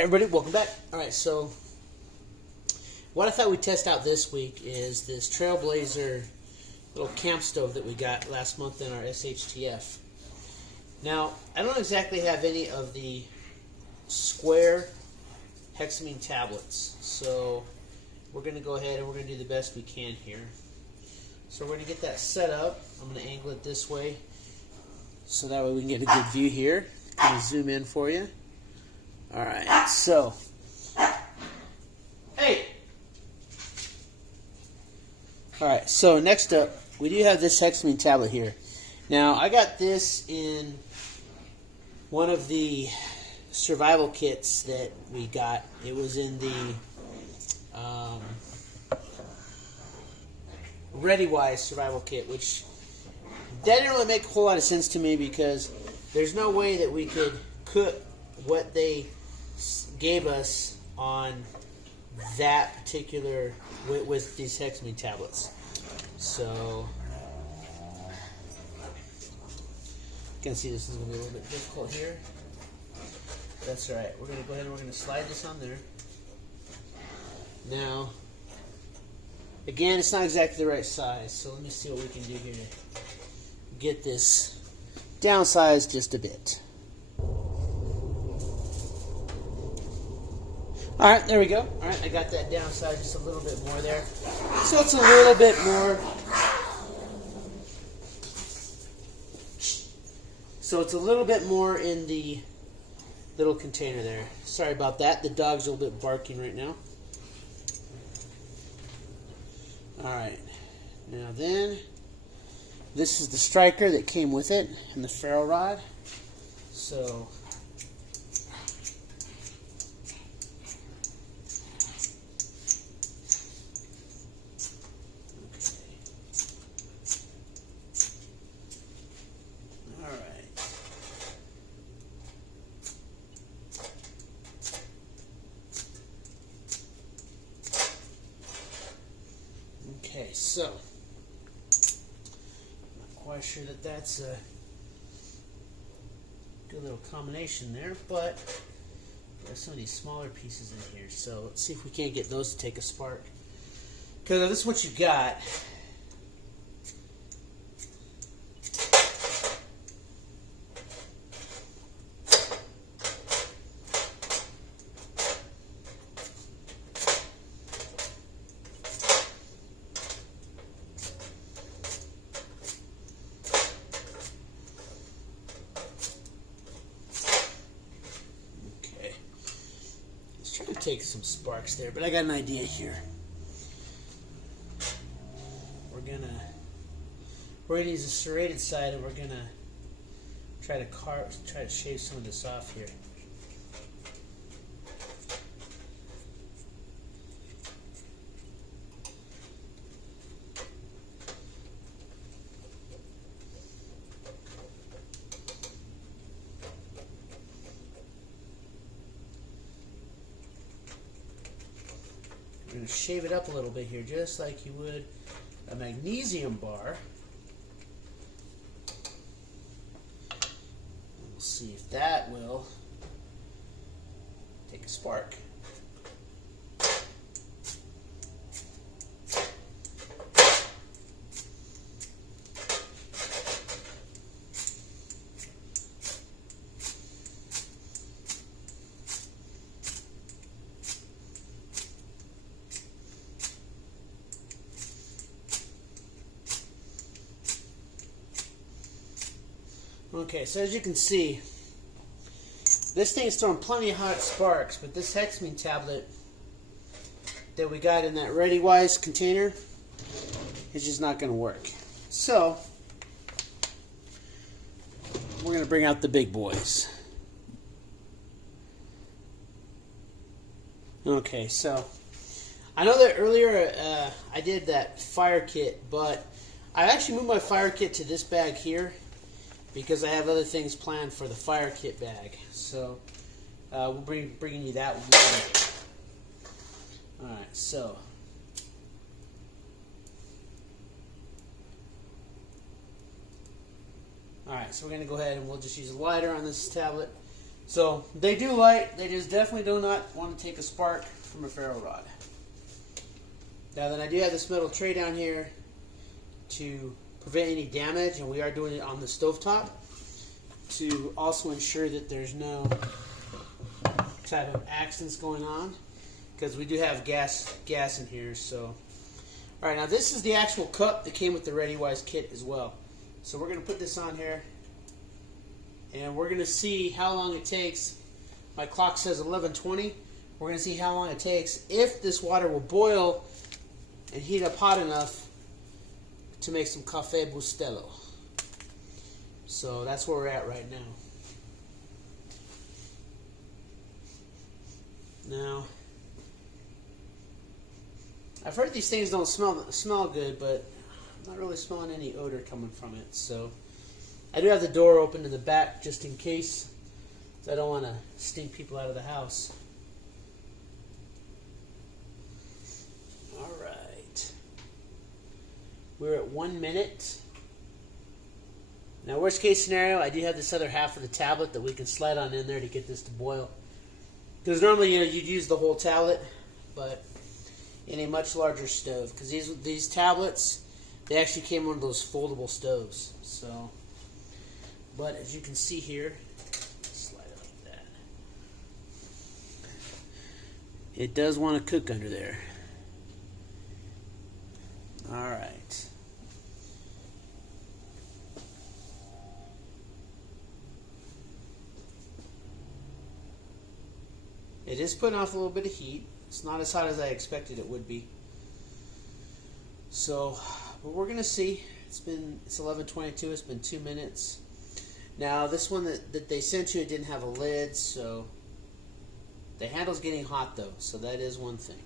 Alright everybody, welcome back. Alright, so what I thought we'd test out this week is this Trailblazer little camp stove that we got last month in our SHTF. Now, I don't exactly have any of the square hexamine tablets, so we're going to go ahead and we're going to do the best we can here. So we're going to get that set up. I'm going to angle it this way so that way we can get a good view here. Kind of zoom in for you. Alright, so hey! Alright, so next up, we do have this hexamine tablet here. Now, I got this in one of the survival kits that we got. It was in the ReadyWise survival kit, which that didn't really make a whole lot of sense to me because there's no way that we could cook what they gave us on that particular with these hexamine tablets. So you can see this is going to be a little bit difficult here. That's alright. We're going to go ahead and we're going to slide this on there. Now, again, it's not exactly the right size, so let me see what we can do here to get this downsized just a bit. Alright, there we go. Alright, I got that downsized just a little bit more there. So it's a little bit more. So it's a little bit more in the little container there. Sorry about that. The dog's a little bit barking right now. Alright. Now then, this is the striker that came with it and the ferro rod. So okay, so not quite sure that that's a good little combination there, but there's some of these smaller pieces in here, so let's see if we can't get those to take a spark. Because this is what you got. Take some sparks there, but I got an idea here. We're gonna use a serrated side, and we're gonna try to shave some of this off here. We're going to shave it up a little bit here, just like you would a magnesium bar. We'll see if that will take a spark. Okay, so as you can see, this thing is throwing plenty of hot sparks, but this hexamine tablet that we got in that ReadyWise container is just not going to work. So, we're going to bring out the big boys. Okay, so I know that earlier I did that fire kit, but I actually moved my fire kit to this bag here because I have other things planned for the fire kit bag. So we'll bringing you that one. Alright, so Alright, so we're going to go ahead and we'll just use a lighter on this tablet So they do light, they just definitely do not want to take a spark from a ferro rod. Now then, I do have this metal tray down here to prevent any damage, and we are doing it on the stovetop to also ensure that there's no type of accidents going on, because we do have gas in here. So, all right, now this is the actual cup that came with the ReadyWise kit as well. So we're going to put this on here, and we're going to see how long it takes. My clock says 11:20. We're going to see how long it takes if this water will boil and heat up hot enough to make some Cafe Bustelo. So that's where we're at right now. Now, I've heard these things don't smell good, but I'm not really smelling any odor coming from it. So I do have the door open to the back just in case, because I don't want to stink people out of the house. All right. We're at 1 minute. Now, worst case scenario, I do have this other half of the tablet that we can slide on in there to get this to boil. Because normally, you'd use the whole tablet, but in a much larger stove. Because these tablets, they actually came in one of those foldable stoves. So, but as you can see here, slide it like that. It does want to cook under there. All right. It is putting off a little bit of heat. It's not as hot as I expected it would be. So, but we're gonna see. It's 11:22. It's been 2 minutes. Now this one that they sent you, it didn't have a lid, so the handle's getting hot though. So that is one thing.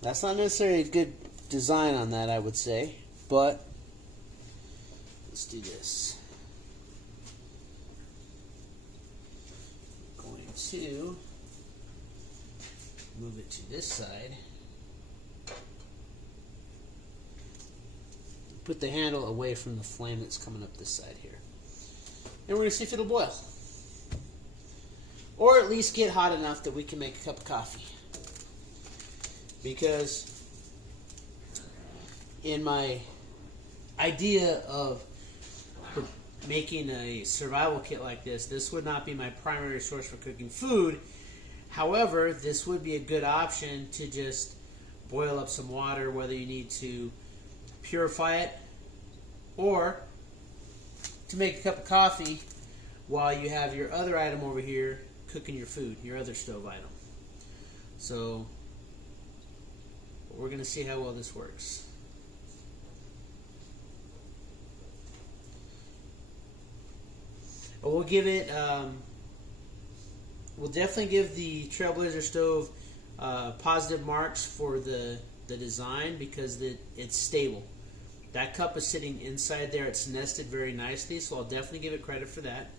That's not necessarily a good design on that, I would say, but let's do this. I'm going to move it to this side. Put the handle away from the flame that's coming up this side here. And we're going to see if it'll boil. Or at least get hot enough that we can make a cup of coffee. Because in my idea of making a survival kit like this would not be my primary source for cooking food. However, this would be a good option to just boil up some water, whether you need to purify it or to make a cup of coffee while you have your other item over here cooking your food, your other stove item. So we're going to see how well this works. But we'll give it, we'll definitely give the Trailblazer stove positive marks for the design because it's stable. That cup is sitting inside there. It's nested very nicely, so I'll definitely give it credit for that.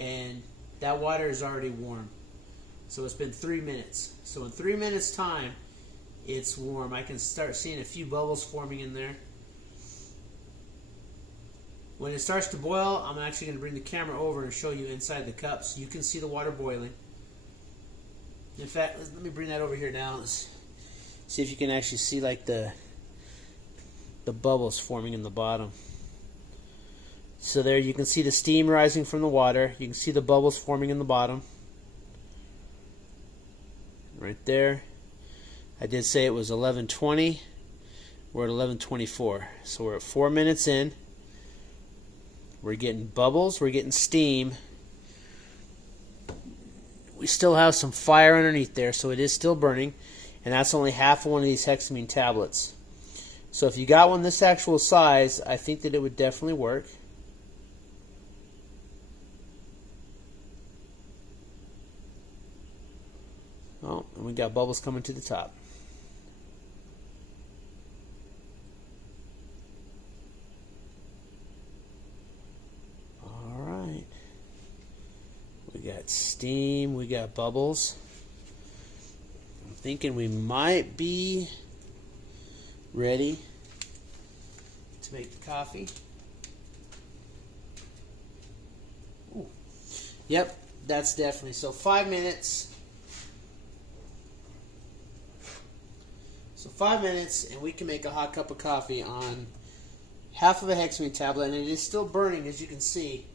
And that water is already warm. So it's been 3 minutes. So in 3 minutes time, it's warm. I can start seeing a few bubbles forming in there. When it starts to boil, I'm actually going to bring the camera over and show you inside the cup so you can see the water boiling. In fact, let me bring that over here now. Let's see if you can actually see like the bubbles forming in the bottom. So there you can see the steam rising from the water. You can see the bubbles forming in the bottom. Right there. I did say it was 11:20. We're at 11:24. So we're at 4 minutes in. We're getting bubbles. We're getting steam. We still have some fire underneath there, so it is still burning. And that's only half of one of these hexamine tablets. So if you got one this actual size, I think that it would definitely work. Oh, and we got bubbles coming to the top. All right. We got steam, we got bubbles. I'm thinking we might be ready. to make the coffee. Ooh. Yep, that's definitely. So 5 minutes. So 5 minutes, and we can make a hot cup of coffee on half of a hexamine tablet, and it is still burning, as you can see.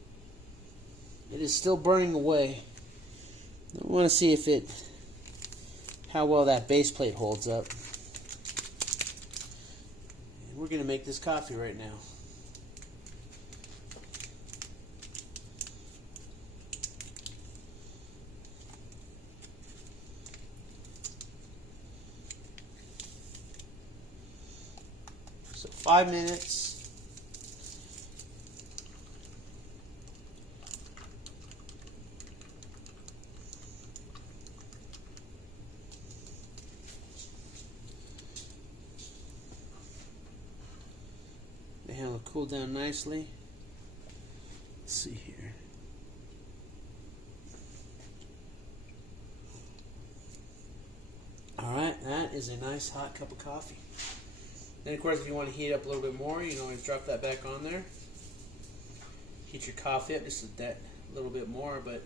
It is still burning away. I want to see how well that base plate holds up. And we're going to make this coffee right now. So 5 minutes. The hand will cool down nicely. Let's see here. Alright, that is a nice hot cup of coffee. Then, of course, if you want to heat it up a little bit more, you can always drop that back on there. Heat your coffee up just that little bit more, but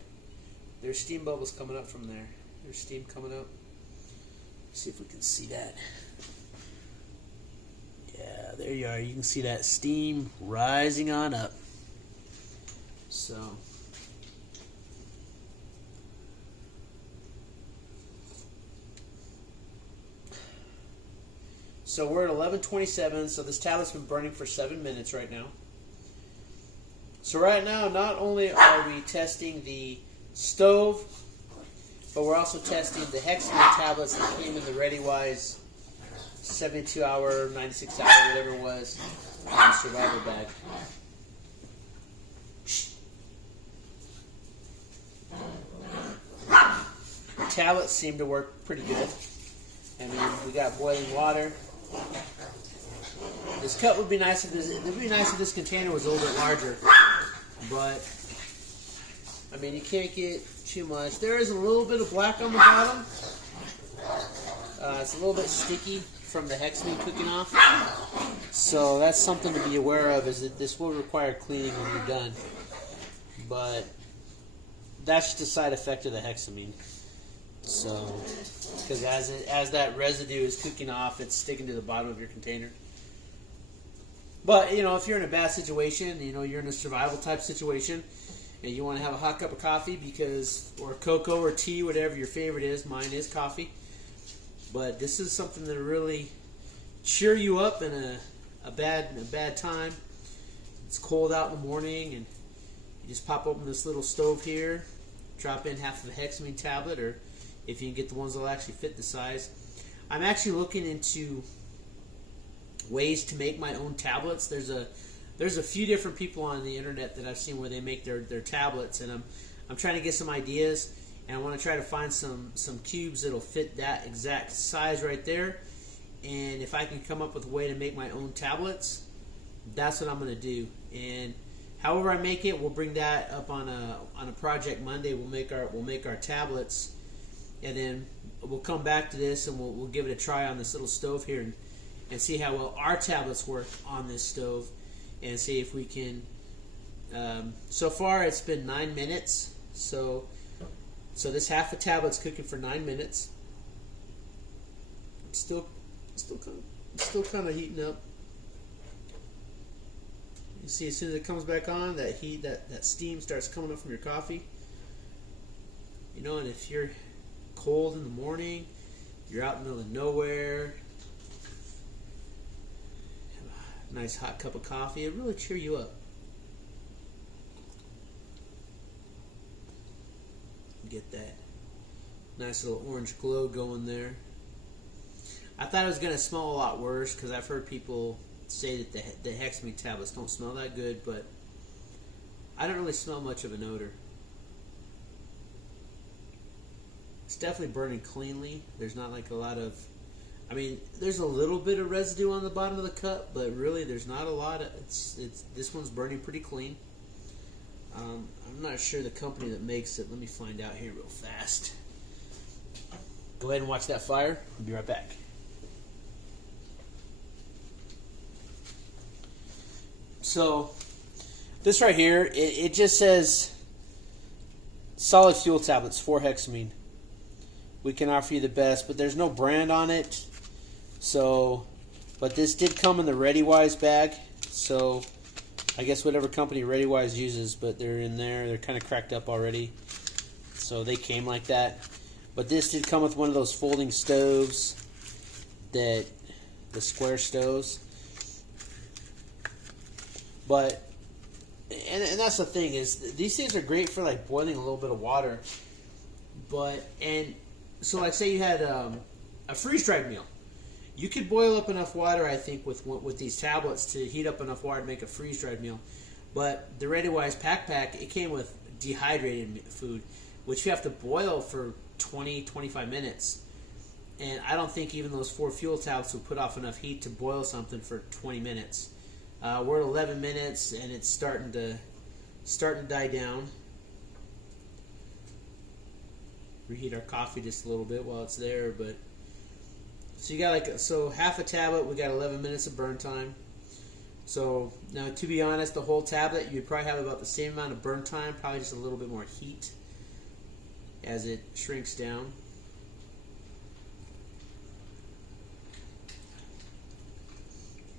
there's steam bubbles coming up from there. There's steam coming up. Let's see if we can see that. Yeah, there you are. You can see that steam rising on up. So we're at 11:27, so this tablet's been burning for 7 minutes right now. So right now, not only are we testing the stove, but we're also testing the hexamine tablets that came in the ReadyWise 72-hour, 96-hour, whatever it was, survival bag. The tablets seem to work pretty good. I mean, we got boiling water. This cup would be nice if this container was a little bit larger, but I mean, you can't get too much. There is a little bit of black on the bottom. It's a little bit sticky from the hexamine cooking off, so that's something to be aware of. Is that this will require cleaning when you're done, but that's just a side effect of the hexamine. So, because as that residue is cooking off, it's sticking to the bottom of your container. But, you know, if you're in a bad situation, you know, you're in a survival type situation, and you want to have a hot cup of coffee or cocoa or tea, whatever your favorite is. Mine is coffee. But this is something that really cheer you up in a bad time. It's cold out in the morning, and you just pop open this little stove here, drop in half of a hexamine tablet, or if you can get the ones that will actually fit the size. I'm actually looking into ways to make my own tablets. There's a few different people on the internet that I've seen where they make their tablets, and I'm trying to get some ideas, and I want to try to find some cubes that'll fit that exact size right there. And if I can come up with a way to make my own tablets, that's what I'm going to do. And however I make it, we'll bring that up on a project Monday. We'll make our tablets, and then we'll come back to this and we'll give it a try on this little stove here and see how well our tablets work on this stove, and see if we can. So far, it's been 9 minutes. So this half a tablet's cooking for 9 minutes. It's still kind of heating up. You see, as soon as it comes back on, that heat, that steam starts coming up from your coffee. You know, and if you're cold in the morning, you're out in the middle of nowhere, have a nice hot cup of coffee, it really cheer you up. Get that nice little orange glow going there. I thought it was going to smell a lot worse, because I've heard people say that the hexamine tablets don't smell that good, but I don't really smell much of an odor. It's definitely burning cleanly. There's not like a lot of, I mean, there's a little bit of residue on the bottom of the cup, but really there's not a lot of, this one's burning pretty clean. I'm not sure the company that makes it. Let me find out here real fast. Go ahead and watch that fire. I'll be right back. So this right here, it just says solid fuel tablets, 4-hexamine. We can offer you the best, but there's no brand on it. So, but this did come in the ReadyWise bag. So I guess whatever company ReadyWise uses, but they're in there. They're kind of cracked up already. So they came like that. But this did come with one of those folding stoves, the square stoves. But, and that's the thing, is these things are great for like boiling a little bit of water. But, and so like say you had a freeze-dried meal. You could boil up enough water, I think, with these tablets to heat up enough water to make a freeze-dried meal. But the ReadyWise Pack, it came with dehydrated food, which you have to boil for 20-25 minutes. And I don't think even those 4 fuel tablets would put off enough heat to boil something for 20 minutes. We're at 11 minutes, and it's starting to die down. Reheat our coffee just a little bit while it's there, but so you got half a tablet. We got 11 minutes of burn time. So now, to be honest, the whole tablet you'd probably have about the same amount of burn time, probably just a little bit more heat as it shrinks down.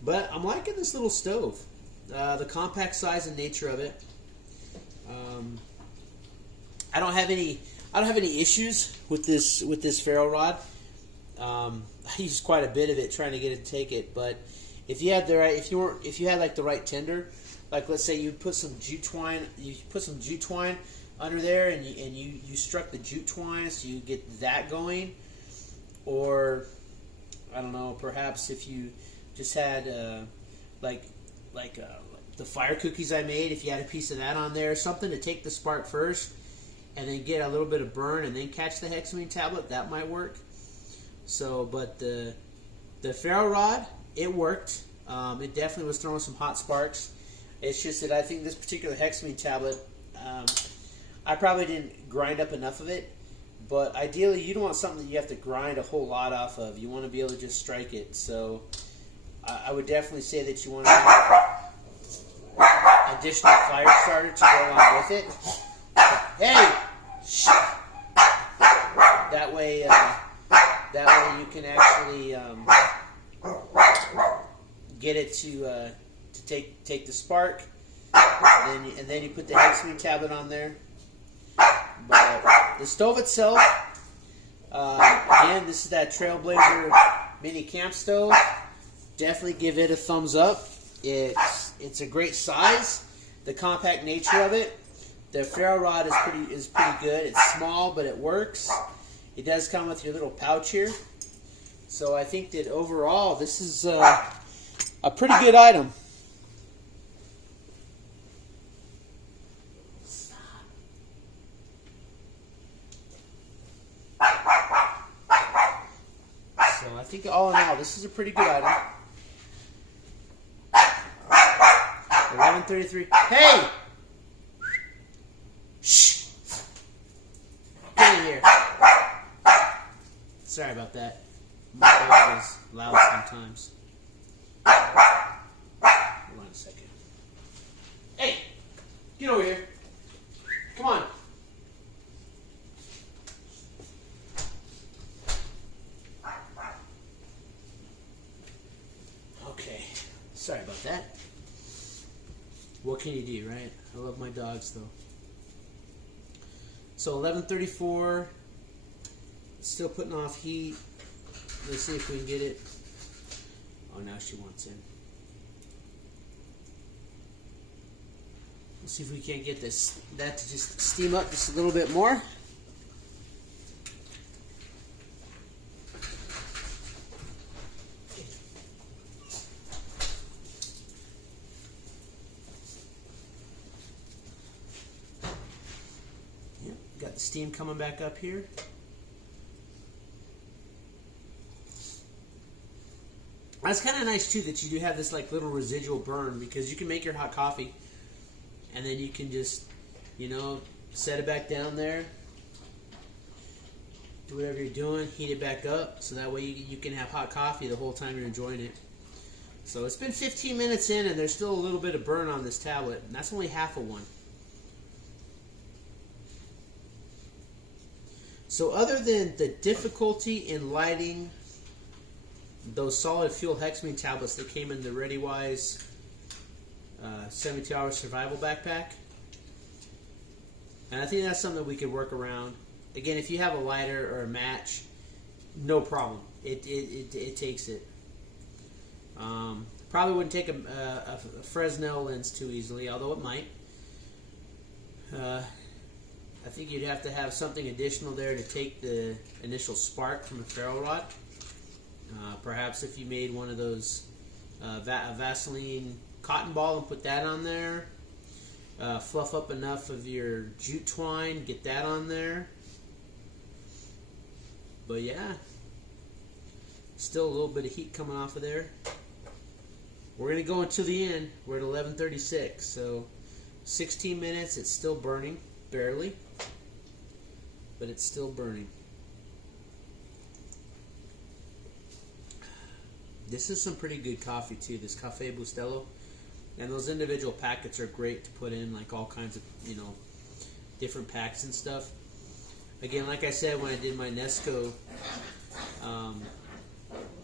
But I'm liking this little stove. The compact size and nature of it. I don't have any issues with this ferro rod. I used quite a bit of it trying to get it to take it, but if you had like the right tender, like let's say you put some jute twine under there, and you struck the jute twine so you get that going, or I don't know, perhaps if you just had like the fire cookies I made, if you had a piece of that on there, something to take the spark first and then get a little bit of burn and then catch the hexamine tablet, that might work. So, but the ferro rod, it worked. It definitely was throwing some hot sparks. It's just that I think this particular hexamine tablet, I probably didn't grind up enough of it. But ideally, you don't want something that you have to grind a whole lot off of. You want to be able to just strike it. So I would definitely say that you want to have additional fire starter to go along with it. Hey! That way you can actually get it to take the spark, and then you put the hexamine tablet on there. But the stove itself, again, this is that Trailblazer mini camp stove. Definitely give it a thumbs up. It's a great size. The compact nature of it. The ferro rod is pretty good. It's small, but it works. It does come with your little pouch here. So I think that overall, this is a pretty good item. So I think all in all, this is a pretty good item. 11:33. Hey! Shh! Get in here. Sorry about that. My dog is loud sometimes. Hold on a second. Hey! Get over here. Come on. Okay. Sorry about that. What can you do, right? I love my dogs, though. So 11:34. Still putting off heat. Let's see if we can get it. Oh, now she wants in. Let's see if we can't get that to just steam up just a little bit more. Got the steam coming back up here. That's kind of nice too that you do have this like little residual burn, because you can make your hot coffee and then you can just, set it back down there, do whatever you're doing, heat it back up, so that way you can have hot coffee the whole time you're enjoying it. So it's been 15 minutes in, and there's still a little bit of burn on this tablet, and that's only half of one. So other than the difficulty in lighting those solid fuel hexamine tablets that came in the ReadyWise 72-hour survival backpack, and I think that's something that we could work around. Again, if you have a lighter or a match, no problem. It takes it. Probably wouldn't take a Fresnel lens too easily, although it might. I think you'd have to have something additional there to take the initial spark from a ferro rod. Perhaps if you made one of those Vaseline cotton ball and put that on there. Fluff up enough of your jute twine, get that on there. But yeah, still a little bit of heat coming off of there. We're going to go until the end. We're at 11:36, so 16 minutes. It's still burning, barely, but it's still burning. This is some pretty good coffee too, this Cafe Bustelo. And those individual packets are great to put in like all kinds of, different packs and stuff. Again, like I said, when I did my Nesco,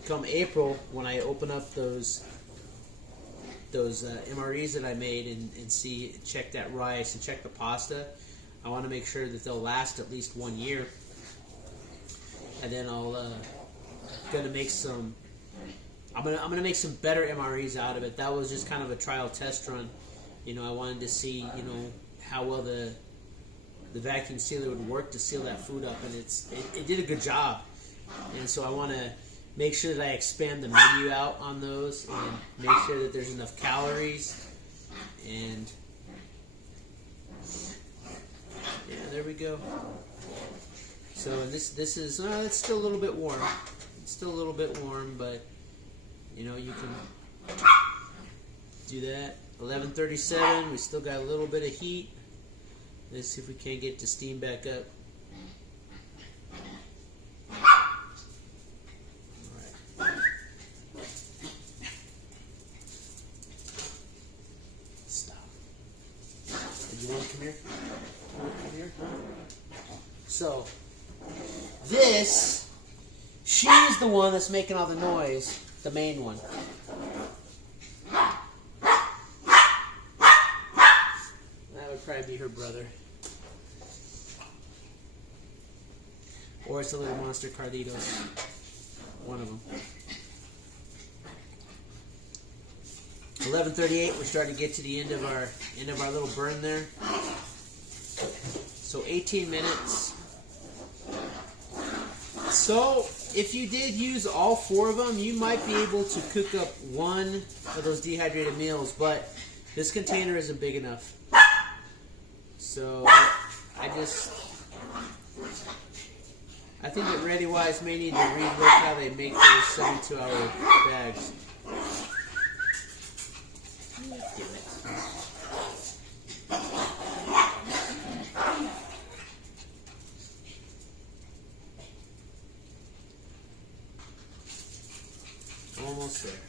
come April, when I open up those MREs that I made and check that rice and check the pasta, I want to make sure that they'll last at least 1 year. And then I'm gonna make some better MREs out of it. That was just kind of a trial test run. I wanted to see how well the vacuum sealer would work to seal that food up, and it did a good job. And so I want to make sure that I expand the menu out on those and make sure that there's enough calories. And yeah, there we go. So this is it's still a little bit warm. It's still a little bit warm, but you can do that. 11:37. We still got a little bit of heat. Let's see if we can't get to steam back up. Alright. Stop. Did you want to come here? Come here? So, she's the one that's making all the noise. The main one. That would probably be her brother. Or it's a little monster Carlitos. One of them. 11:38, we're starting to get to the end of our little burn there. So 18 minutes. So if you did use all 4 of them, you might be able to cook up one of those dehydrated meals, but this container isn't big enough. So I think that ReadyWise may need to relook how they make those 72-hour bags. Almost there.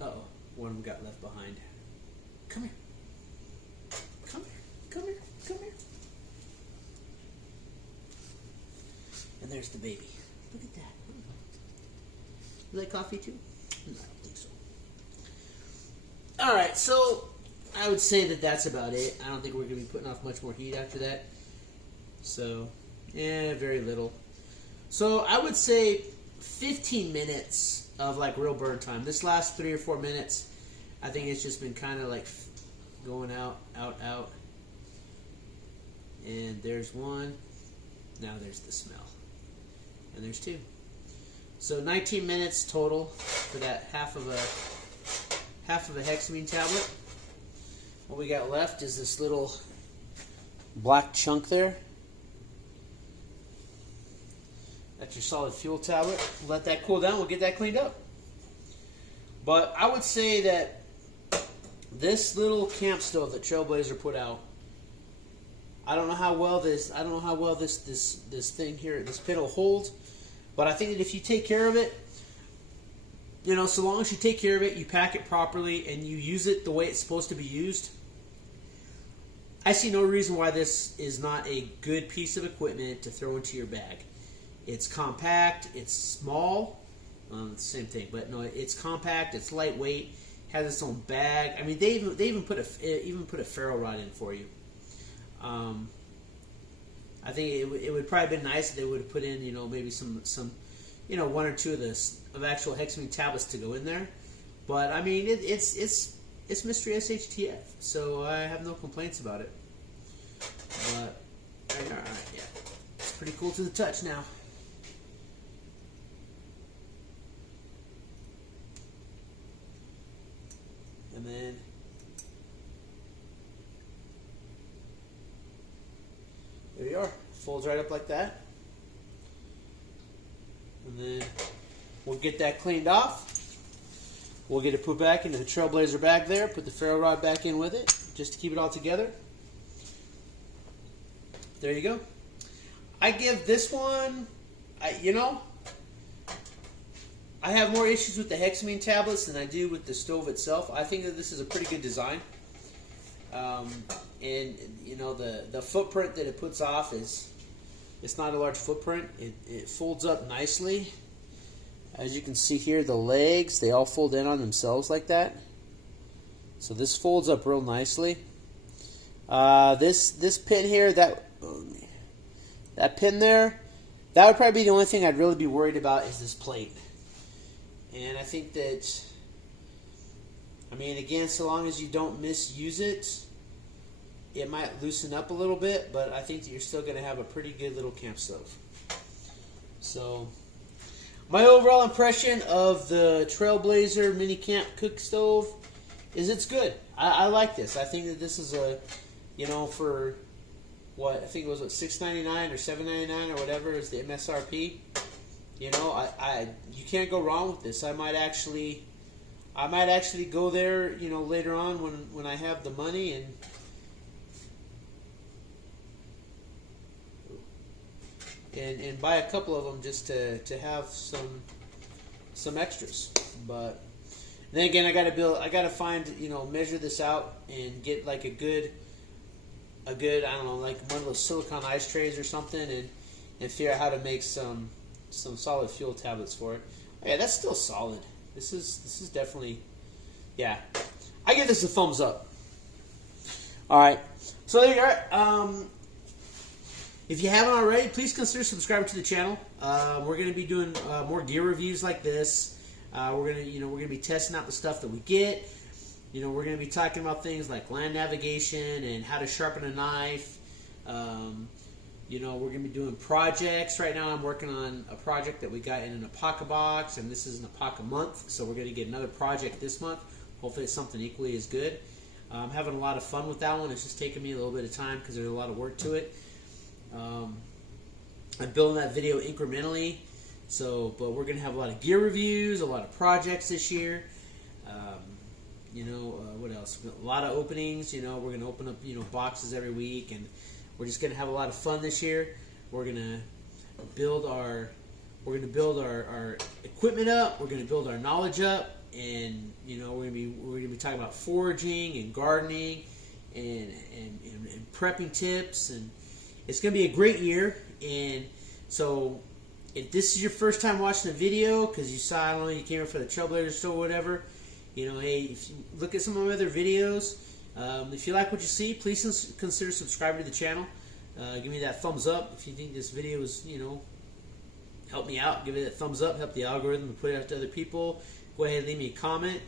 Uh-oh, one of them got left behind. Come here. Come here. Come here. Come here. And there's the baby. Look at that. You like coffee too? No, I don't think so. Alright, so I would say that that's about it. I don't think we're going to be putting off much more heat after that. So, yeah, very little. So I would say 15 minutes of like real burn time. This last 3 or 4 minutes, I think it's just been kind of like going out, out, out. And there's one. Now there's the smell. And there's 2. So 19 minutes total for that half of a hexamine tablet. What we got left is this little black chunk there. That's your solid fuel tablet. Let that cool down. We'll get that cleaned up. But I would say that this little camp stove that Trailblazer put out I don't know how well this thing here, this pin will hold, but I think that if you take care of it, you know, so long as you take care of it, you pack it properly, and you use it the way it's supposed to be used, I see no reason why this is not a good piece of equipment to throw into your bag. It's compact, it's small, same thing, but no, it's compact, it's lightweight, has its own bag. I mean, they even put a ferro rod in for you. I think it would probably been nice if they would have put in, you know, maybe some you know, one or two of actual hexamine tablets to go in there. But I mean, it's mystery SHTF, so I have no complaints about it. But all right, yeah, it's pretty cool to the touch now. And then there you are. Folds right up like that. And then we'll get that cleaned off. We'll get it put back into the Trailblazer bag there. Put the ferro rod back in with it, just to keep it all together. There you go. I give this one, you know, I have more issues with the hexamine tablets than I do with the stove itself. I think that this is a pretty good design. And you know, the footprint that it puts off it's not a large footprint. It folds up nicely. As you can see here, the legs, they all fold in on themselves like that. So this folds up real nicely. This pin here, that pin there, that would probably be the only thing I'd really be worried about is this plate. And I think that, I mean, again, so long as you don't misuse it, it might loosen up a little bit, but I think that you're still going to have a pretty good little camp stove. So, my overall impression of the Trailblazer mini camp cook stove is it's good. I like this. I think that this is a, you know, for what, I think it was what, $6.99 or $7.99 or whatever is the MSRP. You know, you can't go wrong with this. I might actually go there, you know, later on when I have the money and buy a couple of them just to have some extras. But then again, I gotta find, you know, measure this out and get like a good I don't know, like one of those silicone ice trays or something, and figure out how to make some solid fuel tablets for it. Oh, yeah, that's still solid. This is definitely, yeah. I give this a thumbs up. All right, so there you are. If you haven't already, please consider subscribing to the channel. We're going to be doing more gear reviews like this. We're gonna be testing out the stuff that we get. You know, we're going to be talking about things like land navigation and how to sharpen a knife. You know, we're going to be doing projects. Right now I'm working on a project that we got in an Apoca box, and this is an Apoca month, so we're going to get another project this month. Hopefully it's something equally as good. I'm having a lot of fun with that one. It's just taking me a little bit of time because there's a lot of work to it. I'm building that video incrementally, but we're going to have a lot of gear reviews, a lot of projects this year. You know, what else? A lot of openings. You know, we're going to open up, you know, boxes every week, and we're just going to have a lot of fun this year. We're going to build our equipment up. We're going to build our knowledge up, and you know, we're going to be talking about foraging and gardening and prepping tips, and it's going to be a great year. And so, if this is your first time watching the video because you saw, I don't know, you came here for the Trailblazer store or whatever, you know, hey, if you look at some of my other videos, if you like what you see, please consider subscribing to the channel. Give me that thumbs up if you think this video is, you know, help me out. Give it that thumbs up, help the algorithm to put it out to other people. Go ahead and leave me a comment.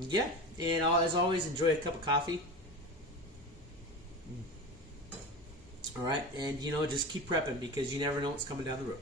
Yeah, and as always, enjoy a cup of coffee. All right, and you know, just keep prepping because you never know what's coming down the road.